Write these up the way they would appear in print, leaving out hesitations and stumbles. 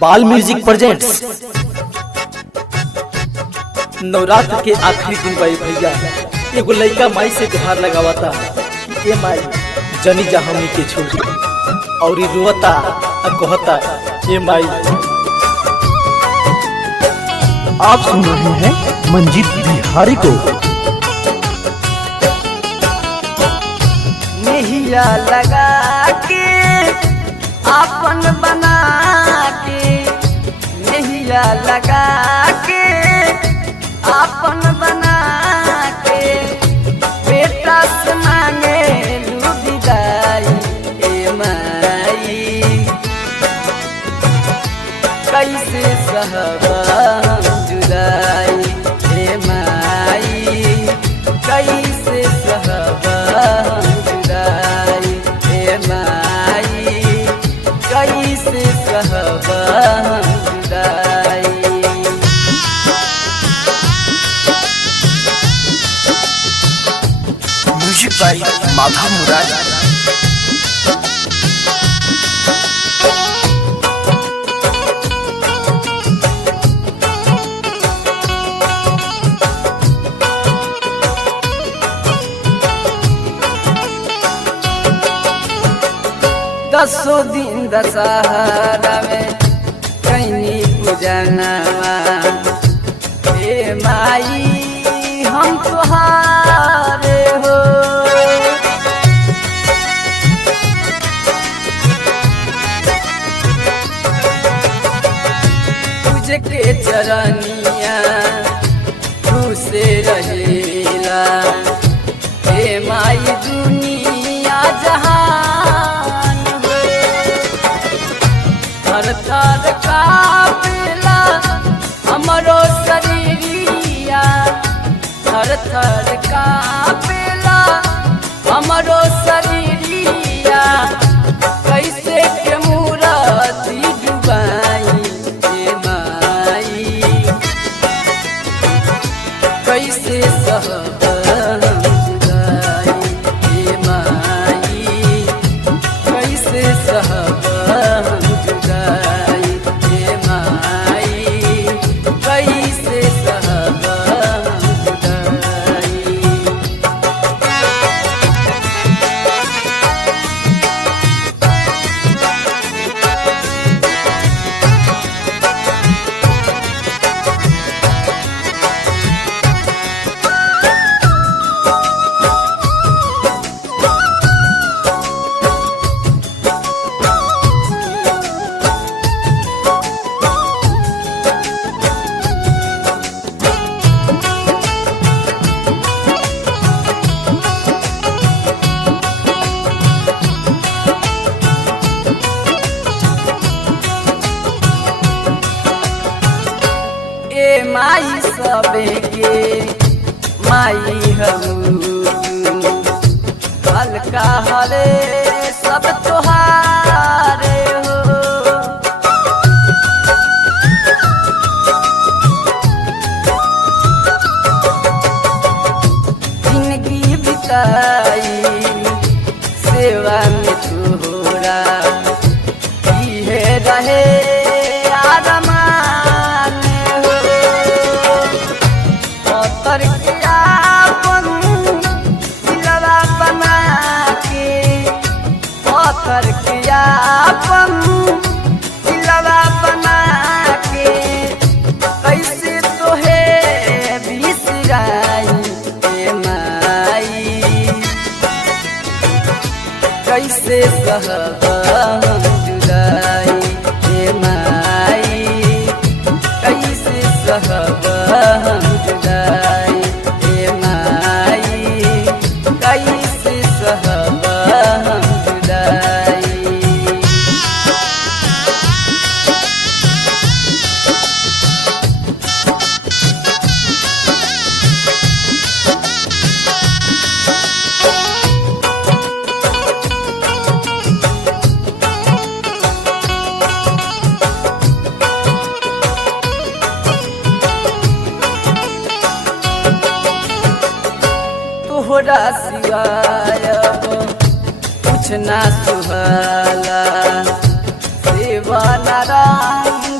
बाल music presents Navratra के आखिरी दिन भाई भैया एगो लड़का माई से गुहार लगावता ए माई जनी जा हमनी के छोड़ी और रोता कहता ए माई। आप सुन रहे हैं मंजीत बिहारी को। नैया लगा के आपन बना के, नैया लगा के आपन बना के, बेटा से मांगे लू विदाई ए माई। कैसे सहबा जुदाई ए माई, कैसे सहबा जुदाई ए माई, कैसे सहबा जुदाई। Music by Madha Murari. 10 दिन दशहरा में कैनी पूजनवा ए माई हम तुहारे हो। तुझ के चरनिया से रहेला ए माई दुनिया जहान हो। थर थर कांपेला हमरो शरीरिया, थर थर कांपेला हमरो शरीरिया। कैसे के मूरति डुबाई ए माई, कैसे सहबा जुदाई ए माई, कैसे सहबा जुदाई ए माई, कैसे सहबा जुदाई। ए माई सबे के माई हम हल्का हरे सब तोहारे हो। जिंदगी बिताई सेवा में तोहरा इहे रहे आरमान हो। पत्थर के आपन दिलवा बना के, पत्थर के आपन दिलवा बना के, कैसे तोहे बिसराई ए माई, कैसे सहबा जुदाई ए माई, कैसे सहबा जुदाई ए माई, कैसे सहबा जुदाई। तोहरा सिवाय कुछ ना सुहाला, सेवा नारायण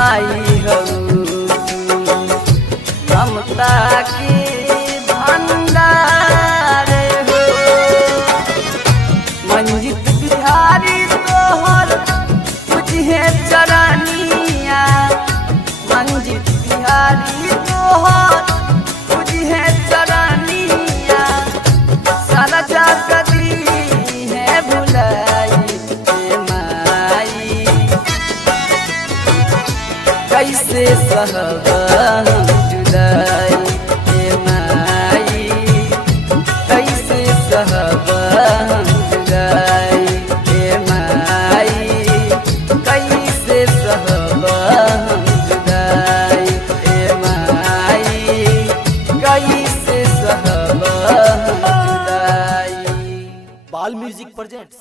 माई हो ममता की भंडार हो। मंजित बिहारी तोहर तुझे चरनिया, मंजित बिहारी तोहर तुझे चरनिया, सारा जगदी है भुलाई हे माई। कैसे सहब हम जुदाई हे माई, कैसे सहब हम जुदाई हे माई, कैसे सहब हम जुदाई हे माई, कैसे सहब हम जुदाई। बाल म्यूजिक प्रेजेंट्स